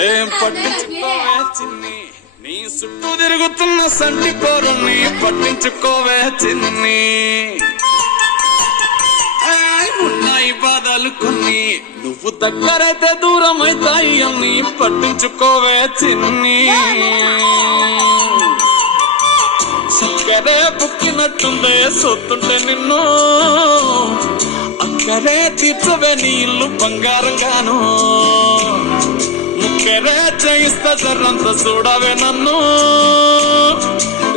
ఏం పట్టించుకోవే చిన్ని, నీ చుట్టూ తిరుగుతున్న సంటి కోరుని పట్టించుకోవే చిన్ని. ఉన్నాయి బాధలు కొన్ని, నువ్వు దగ్గరైతే దూరం అవుతాయి అన్ని పట్టించుకోవే చిన్ని. చక్కరే పుక్కినట్టుండే సొత్తుండే నిన్ను, అక్కడే తీర్చవే నీ ఇల్లు బంగారంగాను. ముక్కరే చేయిస్తా జర్రంత చూడవే నన్ను,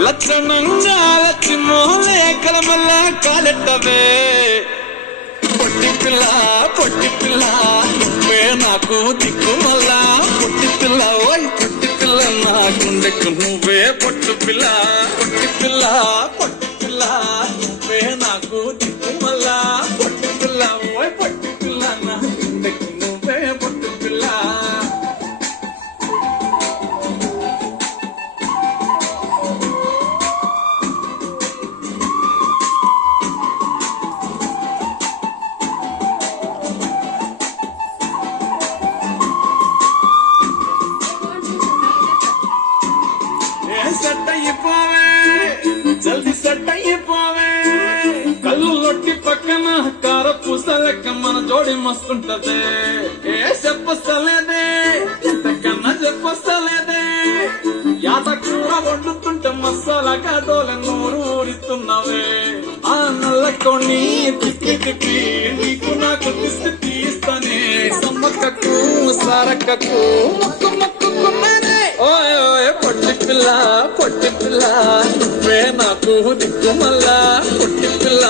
లక్షణంగా లచ్చి మోలే కలమల్ల కాలెట్టవే. పొట్టి పిల్ల పొట్టి పిల్ల నువ్వే నాకు దిక్కు మళ్ళా. పొట్టి పిల్ల ఓయ్ పొట్టి పిల్ల నా గుండెకు నువ్వే పొట్టు పిల్ల. పొట్టి పిల్ల పొట్టి పిల్ల నువ్వే నాకు దిక్కు మళ్ళా. పొట్టి పిల్ల ఓయ్ పొట్టి పిల్ల నా గుండెకు నువ్వే పొట్టు పిల్ల. సెట్ అయిపోవే జల్దీ సెట్ అయిపోవే. కళ్ళు లొట్టి పక్కన కార పూసలెక్క మన జోడి మస్తుంటదే. ఏ చెప్పలేదే ఎంతకన్నా చెప్పలేదే. యాత కూర వండుతుంటే మసాలా కాదోలే నూరు ఊరిస్తున్నవే. ఆ నల్లకొని తిప్పి తిప్పి నీకు నాకు దిష్టి తీస్తానే. సమ్మక్కకు సారక్కకు మొక్కు మొక్కుకున్నానే. ఓయ్ ఓయ్ పొట్టి పిల్ల పొట్టి పిల్ల నువ్వే నాకు దిక్కు మళ్ళా. పొట్టి పిల్ల